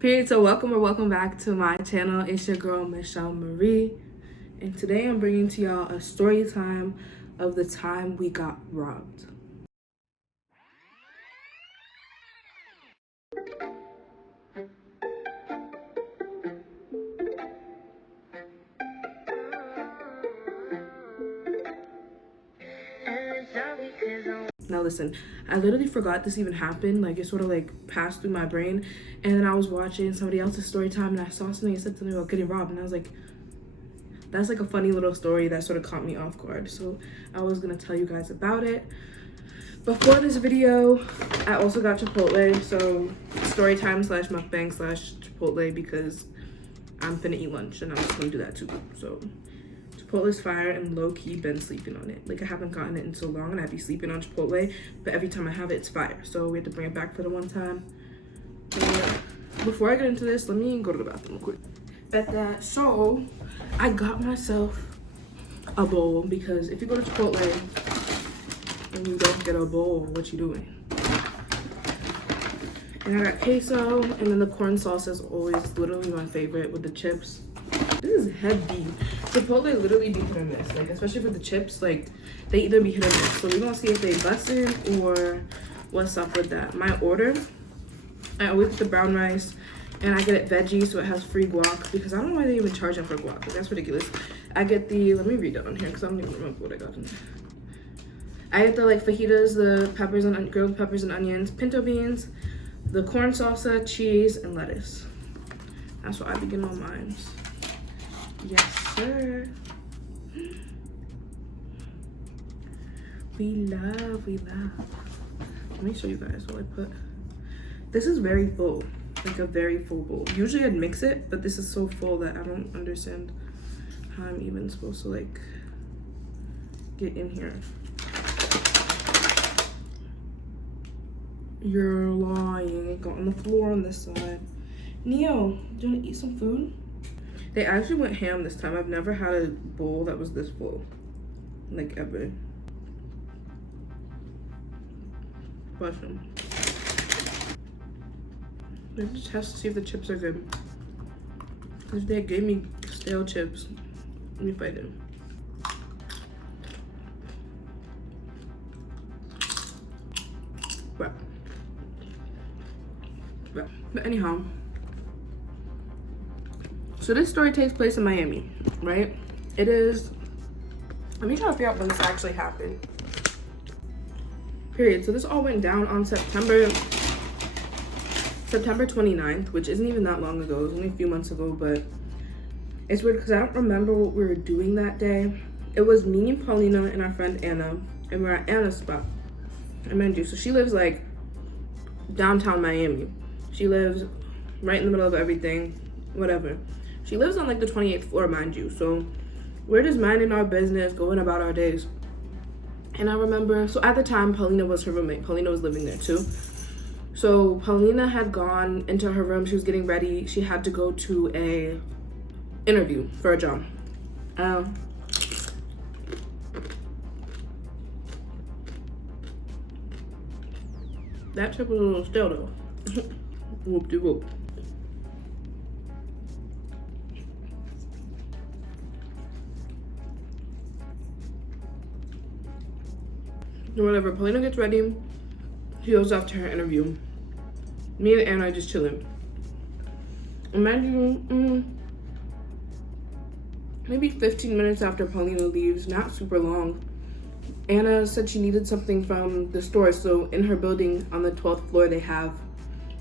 Period. So welcome or welcome back to my channel. It's your girl Michelle Marie, and today I'm bringing to y'all a story time of the time we got robbed. Now listen, I literally forgot this even happened. Like, it sort of like passed through my brain, and then I was watching somebody else's story time and I saw something that said something about getting robbed, and I was like, that's like a funny little story that sort of caught me off guard. So I was gonna tell you guys about it. Before this video, I also got Chipotle, so story time slash mukbang slash Chipotle, because I'm finna eat lunch and I'm just gonna do that too. So Chipotle's fire, and low-key been sleeping on it. Like, I haven't gotten it in so long and I'd be sleeping on Chipotle, but every time I have it, it's fire. So we had to bring it back for the one time. Before I get into this, let me go to the bathroom real quick. So I got myself a bowl, because if you go to Chipotle and you don't get a bowl, what you doing? And I got queso, and then the corn sauce is always literally my favorite with the chips. This is heavy. Chipotle literally be hit or miss, like, especially for the chips. Like, they either be hit or miss. So we're gonna see if they busted or what's up with that. My order, I always get the brown rice, and I get it veggie, so it has free guac, because I don't know why they even charge them for guac. Like, that's ridiculous. I get the, let me read that on here because I don't even remember what I got in there. I get the like fajitas, the peppers and grilled peppers and onions, pinto beans, the corn salsa, cheese, and lettuce. That's what I begin on mine. Yes, sir. We love. Let me show you guys what I put. This is very full, like a very full bowl. Usually I'd mix it, but this is so full that I don't understand how I'm even supposed to like get in here. You're lying. It got on the floor on this side. Neo, do you want to eat some food? They actually went ham this time. I've never had a bowl that was this full, like, ever. Bless them. Let me just test to see if the chips are good. If they gave me stale chips, let me find them. But anyhow, so this story takes place in Miami, right? It is, let me try to figure out when this actually happened. Period. So this all went down on September 29th, which isn't even that long ago. It was only a few months ago, but it's weird because I don't remember what we were doing that day. It was me and Paulina and our friend Anna, and we're at Anna's spot. I mind you, so she lives like downtown Miami. She lives right in the middle of everything, whatever. She lives on like the 28th floor, mind you. So we're just minding our business, going about our days. And I remember, so at the time, Paulina was her roommate. Paulina was living there too. So Paulina had gone into her room. She was getting ready. She had to go to a interview for a job. That chip was a little stale though. Whoop-de-whoop. Whatever, Paulina gets ready. She goes off to her interview. Me and Anna are just chilling. Imagine, maybe 15 minutes after Paulina leaves, not super long, Anna said she needed something from the store. So in her building on the 12th floor, they have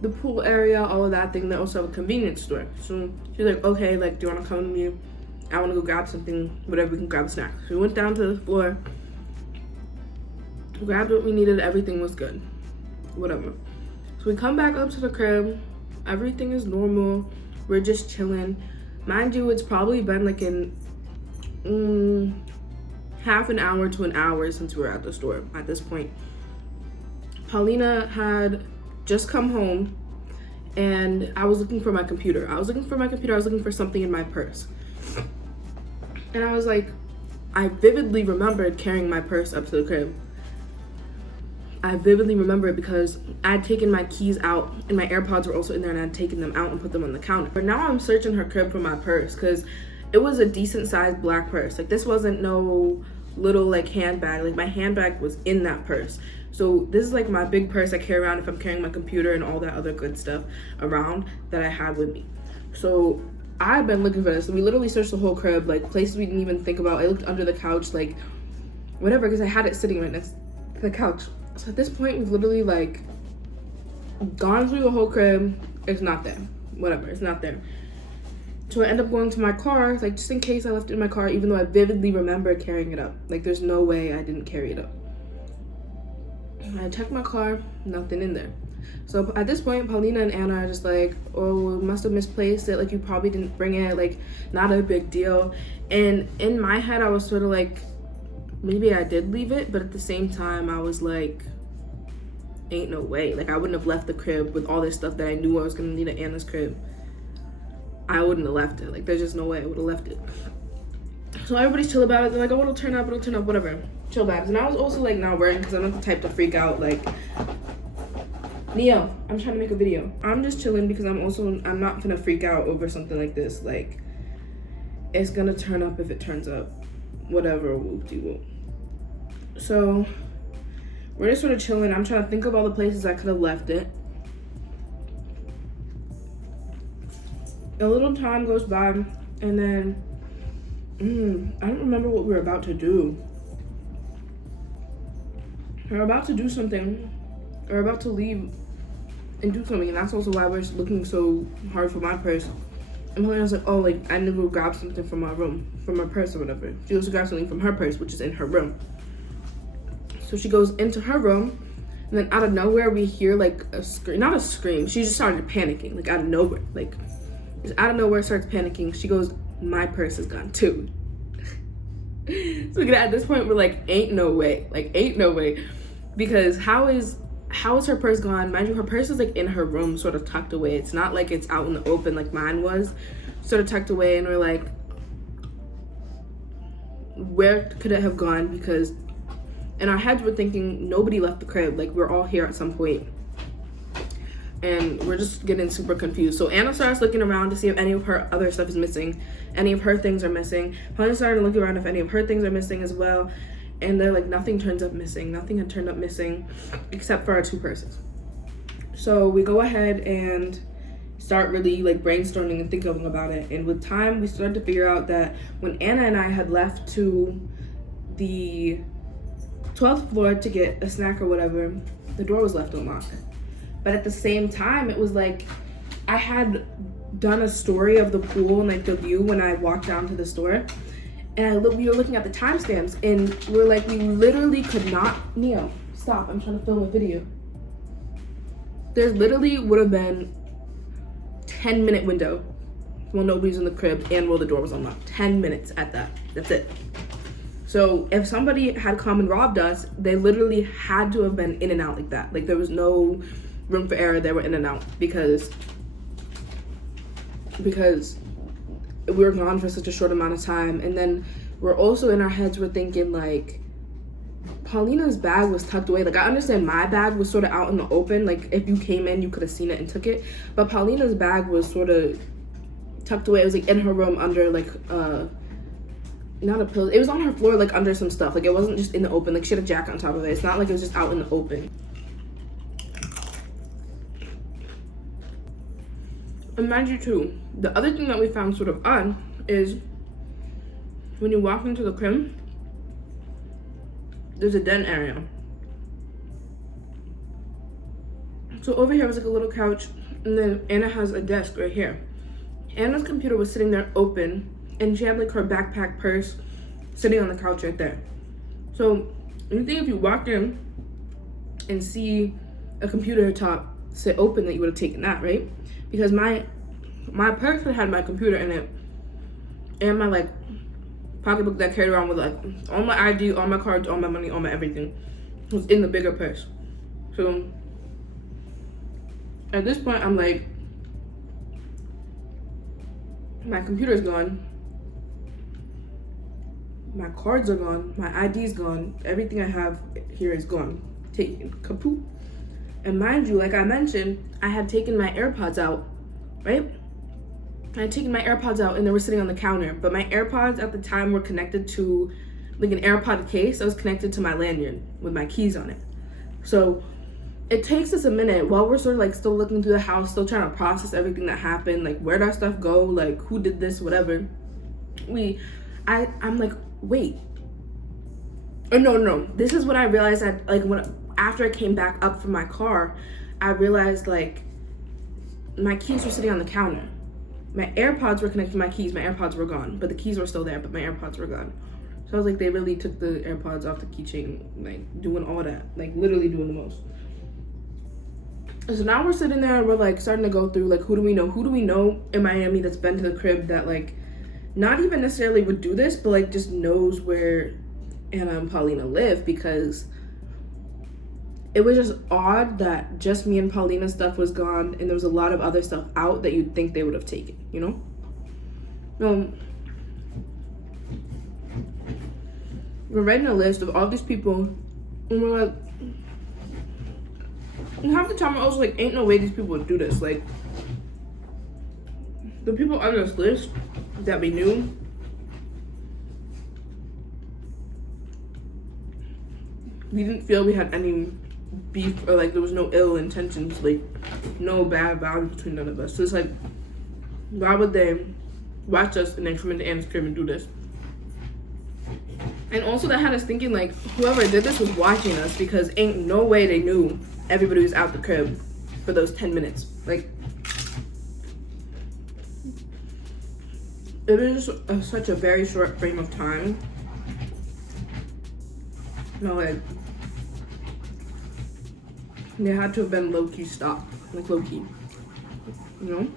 the pool area, all of that thing. They also have a convenience store. So she's like, okay, like, do you want to come to me? I want to go grab something, whatever, we can grab a snack. So we went down to the floor, grabbed what we needed, everything was good, whatever. So we come back up to the crib, everything is normal, we're just chilling. Mind you, it's probably been like in half an hour to an hour since we were at the store at this point. Paulina had just come home, and I was looking for my computer. I was looking for something in my purse. And I was like, I vividly remembered carrying my purse up to the crib. I vividly remember it because I had taken my keys out and my AirPods were also in there, and I had taken them out and put them on the counter. But now I'm searching her crib for my purse because it was a decent sized black purse. Like, this wasn't no little like handbag. Like, my handbag was in that purse. So this is like my big purse I carry around if I'm carrying my computer and all that other good stuff around that I had with me. So I've been looking for this. We literally searched the whole crib, like places we didn't even think about. I looked under the couch, like whatever, because I had it sitting right next to the couch. So at this point, we've literally like gone through the whole crib. It's not there. Whatever, it's not there. So I end up going to my car, like just in case I left it in my car, even though I vividly remember carrying it up. Like, there's no way I didn't carry it up. I checked my car, nothing in there. So at this point, Paulina and Anna are just like, oh, we must have misplaced it. Like, you probably didn't bring it. Like, not a big deal. And in my head, I was sort of like, maybe I did leave it. But at the same time, I was like, ain't no way. Like, I wouldn't have left the crib with all this stuff that I knew I was going to need at Anna's crib. I wouldn't have left it. Like, there's just no way I would have left it. So everybody's chill about it. They're like, oh, it'll turn up, whatever. Chill vibes. And I was also like not worrying because I'm not the type to freak out. Like, Neo, I'm trying to make a video. I'm just chilling because I'm not gonna freak out over something like this. Like, it's gonna turn up if it turns up. Whatever, whoop-de-whoop. So we're just sort of chilling. I'm trying to think of all the places I could have left it. A little time goes by, and then I don't remember what we were about to do. We're about to do something. We're about to leave and do something, and that's also why we're looking so hard for my purse. And Helena was like, oh, like, I need to go grab something from my room, from my purse or whatever. She goes to grab something from her purse, which is in her room. So she goes into her room, and then out of nowhere, we hear, like, a scream. Not a scream. She just started panicking, like, out of nowhere. Like, just out of nowhere, starts panicking. She goes, my purse is gone, too. So at this point, we're like, ain't no way. Like, ain't no way. Because how is her purse gone? Mind you, her purse is like in her room, sort of tucked away. It's not like it's out in the open like mine was, sort of tucked away. And we're like, where could it have gone? Because in our heads, we're thinking nobody left the crib. Like, we're all here at some point. And we're just getting super confused. So Anna starts looking around to see if any of her other stuff is missing. Any of her things are missing. Paulina started looking around if any of her things are missing as well. And they're like, nothing turns up missing. Nothing had turned up missing except for our two purses. So we go ahead and start really like brainstorming and thinking about it. And with time, we started to figure out that when Anna and I had left to the 12th floor to get a snack or whatever, the door was left unlocked. But at the same time, it was like I had done a story of the pool and like the view when I walked down to the store. And we were looking at the timestamps, and we're like, we literally could not. Neo, stop! I'm trying to film a video. There literally would have been 10-minute window while nobody's in the crib and while the door was unlocked. 10 minutes at that. That's it. So if somebody had come and robbed us, they literally had to have been in and out like that. Like, there was no room for error. They were in and out because we were gone for such a short amount of time. And then we're also in our heads, we're thinking like, Paulina's bag was tucked away. Like, I understand my bag was sort of out in the open. Like, if you came in, you could have seen it and took it. But Paulina's bag was sort of tucked away. It was like in her room under like, not a pillow. It was on her floor, like under some stuff. Like, it wasn't just in the open. Like, she had a jacket on top of it. It's not like it was just out in the open. And mind you too, the other thing that we found sort of odd is when you walk into the crib, there's a den area. So over here was like a little couch, and then Anna has a desk right here. Anna's computer was sitting there open, and she had like her backpack purse sitting on the couch right there. So you think if you walked in and see a computer top sit open that you would have taken that, right? Because my purse had my computer in it and my like pocketbook that I carried around with like all my ID, all my cards, all my money, all my everything was in the bigger purse. So at this point, I'm like, my computer's gone, my cards are gone, my ID's gone, everything I have here is gone. taken. Kaput. And mind you, like I mentioned, I had taken my AirPods out, right? I had taken my AirPods out and they were sitting on the counter. But my AirPods at the time were connected to like an AirPod case that was connected to my lanyard with my keys on it. So it takes us a minute while we're sort of like still looking through the house, still trying to process everything that happened, like where'd our stuff go, like who did this, whatever. I'm like, wait. Oh no. This is when I realized that after I came back up from my car, I realized like my keys were sitting on the counter. My AirPods were connected to my keys. My AirPods were gone, but the keys were still there, but my AirPods were gone. So I was like, they really took the AirPods off the keychain, like doing all that, like literally doing the most. So now we're sitting there and we're like starting to go through like, who do we know in Miami that's been to the crib that like not even necessarily would do this, but like just knows where Anna and Paulina live, because it was just odd that just me and Paulina's stuff was gone and there was a lot of other stuff out that you'd think they would have taken, you know? We're writing a list of all these people and we're like, and half the time I was like, ain't no way these people would do this. Like, the people on this list that we knew, we didn't feel we had any beef or like there was no ill intentions, like no bad vibes between none of us. So it's like, why would they watch us and then come into Anna's crib and do this? And also that had us thinking like whoever did this was watching us, because ain't no way they knew everybody was out the crib for those 10 minutes. Like, it was just such a very short frame of time. No, like, they had to have been low-key stopped. Like, low-key. You know?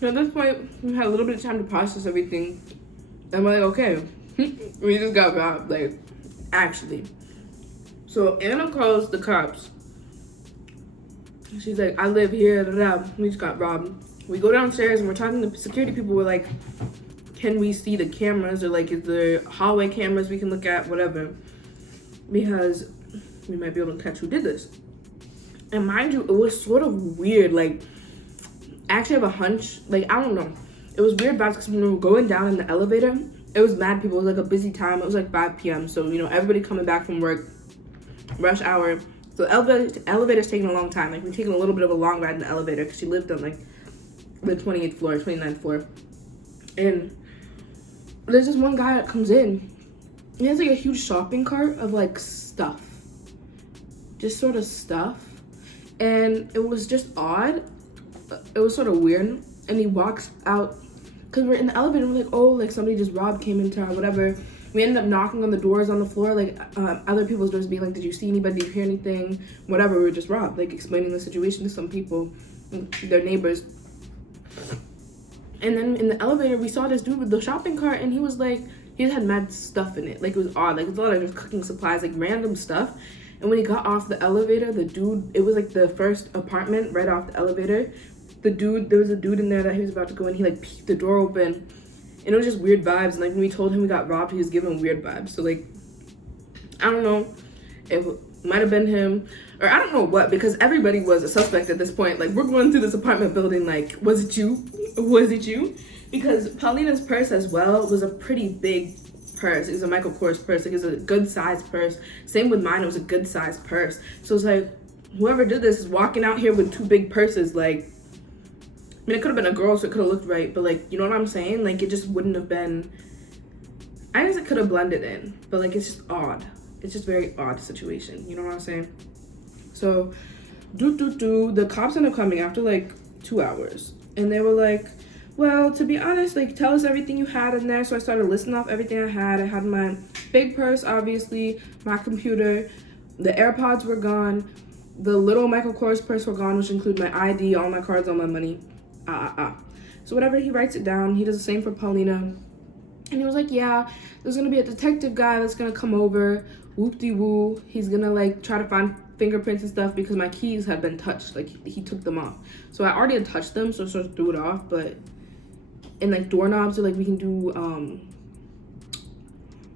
So at this point, we had a little bit of time to process everything. And we're like, okay, we just got robbed. Like, actually. So Anna calls the cops. She's like, I live here, we just got robbed. We go downstairs and we're talking to security people. We're like, can we see the cameras, or like is there hallway cameras we can look at, whatever, because we might be able to catch who did this. And mind you, it was sort of weird. Like, I actually have a hunch, like, I don't know, it was weird vibes because when we were going down in the elevator, it was mad people. It was like a busy time. It was like 5 p.m. So, you know, everybody coming back from work, rush hour. So the elevator's taking a long time. Like, we're taking a little bit of a long ride in the elevator because she lived on like the 28th floor, 29th floor. And there's this one guy that comes in. He has like a huge shopping cart of like stuff. Just sort of stuff. And it was just odd. It was sort of weird. And he walks out, because we're in the elevator, we're like, oh, like somebody just came into our whatever. We ended up knocking on the doors on the floor, like other people's doors, being like, did you see anybody, did you hear anything, whatever. We were just robbed, like explaining the situation to some people, their neighbors. And then in the elevator, we saw this dude with the shopping cart, and he was like, he had mad stuff in it. Like, it was odd. Like, it's a lot of just cooking supplies, like random stuff. And when he got off the elevator, the dude, it was like the first apartment right off the elevator. There was a dude in there that he was about to go in. He like peeked the door open, and it was just weird vibes. And like when we told him we got robbed, he was giving weird vibes. So like, I don't know, it might have been him, or I don't know what, because everybody was a suspect at this point. Like, we're going through this apartment building, like, was it you? Was it you? Because Paulina's purse as well was a pretty big purse. It was a Michael Kors purse. Like, it was a good sized purse. Same with mine, it was a good sized purse. So it's like, whoever did this is walking out here with 2 big purses. Like, I mean, it could have been a girl, so it could have looked right, but like, you know what I'm saying? Like, it just wouldn't have been, I guess it could have blended in, but like, it's just odd. It's just very odd situation, you know what I'm saying? So, the cops ended up coming after like 2 hours, and they were like, well, to be honest, like, tell us everything you had in there. So I started listing off everything I had. I had my big purse, obviously, my computer, the AirPods were gone, the little Michael Kors purse were gone, which include my ID, all my cards, all my money. So whatever, he writes it down. He does the same for Paulina. And he was like, yeah, there's gonna be a detective guy that's gonna come over, whoop-de-woo. He's gonna like try to find fingerprints and stuff, because my keys had been touched. Like, he took them off. So I already had touched them, so I sort of threw it off. But, and like doorknobs, or like we can do,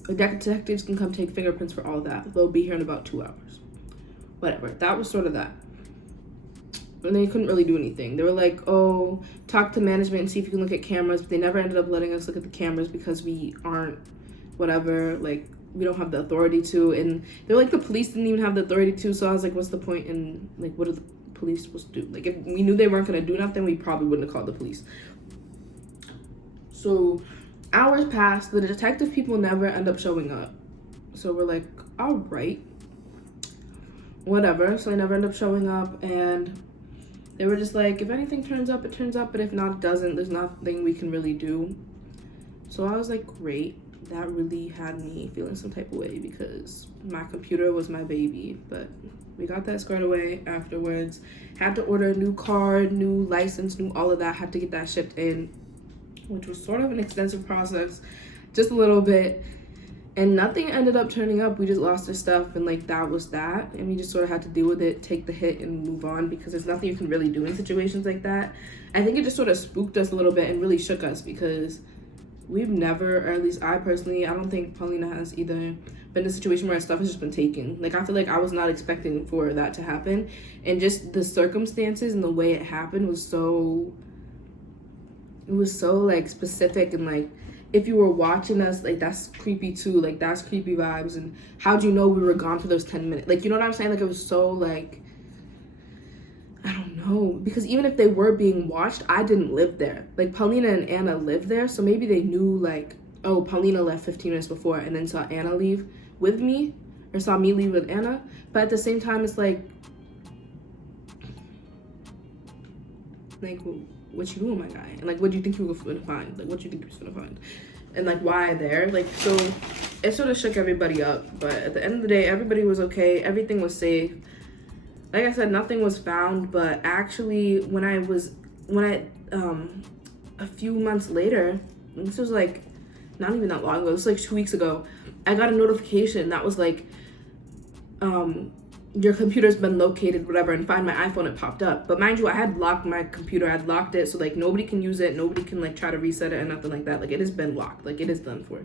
The detectives can come take fingerprints for all that. They'll be here in about 2 hours. Whatever. That was sort of that. And they couldn't really do anything. They were like, oh, talk to management and see if you can look at cameras. But they never ended up letting us look at the cameras because we aren't, whatever, like, we don't have the authority to. And they're like, the police didn't even have the authority to. So I was like, what's the point in, like, what are the police supposed to do? Like, if we knew they weren't going to do nothing, we probably wouldn't have called the police. So hours passed. The detective people never end up showing up. So we're like, all right, whatever. So they never end up showing up. And they were just like, if anything turns up, it turns up. But if not, it doesn't. There's nothing we can really do. So I was like, great. That really had me feeling some type of way because my computer was my baby. But we got that squared away afterwards. Had to order a new card, new license, new all of that. Had to get that shipped in, which was sort of an extensive process, just a little bit. And nothing ended up turning up. We just lost our stuff, and like that was that. And we just sort of had to deal with it, take the hit, and move on because there's nothing you can really do in situations like that. I think it just sort of spooked us a little bit and really shook us because we've never, or at least I personally, I don't think Paulina has either, been in a situation where stuff has just been taken. Like, I feel like I was not expecting for that to happen. And just the circumstances and the way it happened was so, it was so like specific, and like, if you were watching us, like, that's creepy too. Like, that's creepy vibes. And how'd you know we were gone for those 10 minutes? Like, you know what I'm saying? Like, it was so, like, I don't know. Because even if they were being watched, I didn't live there. Like, Paulina and Anna lived there. So maybe they knew, like, oh, Paulina left 15 minutes before and then saw Anna leave with me. Or saw me leave with Anna. But at the same time, it's like, what you doing, my guy? And like, what do you think you were gonna find? Like, what do you think you was gonna find? And like, why there? Like, so it sort of shook everybody up. But at the end of the day, everybody was okay. Everything was safe. Like I said, nothing was found. But actually, when I a few months later, this was like not even that long ago. This was like 2 weeks ago. I got a notification that was like, your computer's been located, whatever, and find my iPhone. It popped up. But mind you, I had locked my computer. I had locked it, so like nobody can use it. Nobody can like try to reset it or nothing like that. Like, it has been locked. Like, it is done for.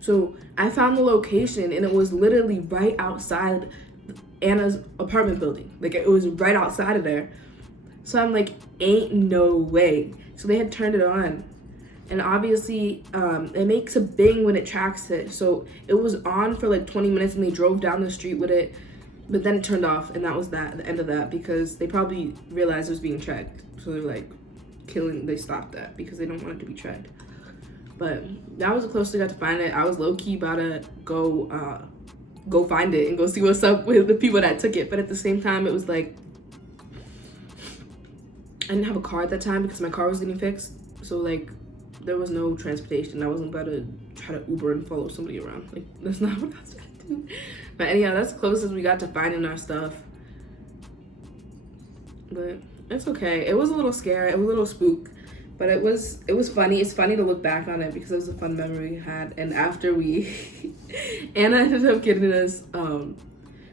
So I found the location, and it was literally right outside Anna's apartment building. Like, it was right outside of there. So I'm like, ain't no way. So they had turned it on. And obviously, it makes a bing when it tracks it. So it was on for like 20 minutes and they drove down the street with it. But then it turned off, and that was that, the end of that, because they probably realized it was being tracked. So they're like, they stopped that because they don't want it to be tracked. But that was the closest I got to find it. I was low-key about to go find it and go see what's up with the people that took it. But at the same time, it was like, I didn't have a car at that time because my car was getting fixed. So like, there was no transportation. I wasn't about to try to Uber and follow somebody around. Like, that's not what I was gonna do. But anyhow, that's the closest we got to finding our stuff. But it's okay. It was a little scary. It was a little spook. But it was funny. It's funny to look back on it because it was a fun memory we had. And after we, Anna ended up getting us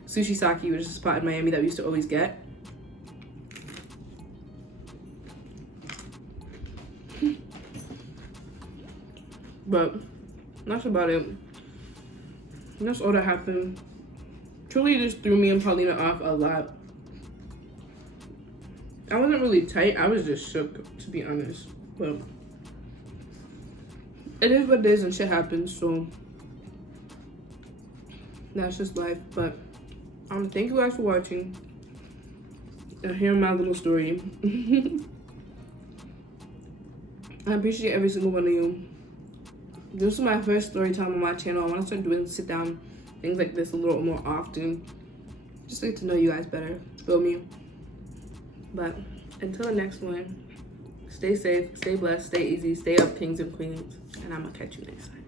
sushi sake, which is a spot in Miami that we used to always get. But that's about it. That's all that happened. Truly just threw me and Paulina off a lot. I wasn't really tight. I was just shook, to be honest. But it is what it is and shit happens. So that's just life. But thank you guys for watching and hearing my little story. I appreciate every single one of you. This is my first story time on my channel. I want to start doing sit down things like this a little more often. Just to get to know you guys better. Feel me? But until the next one, stay safe, stay blessed, stay easy, stay up, kings and queens. And I'm going to catch you next time.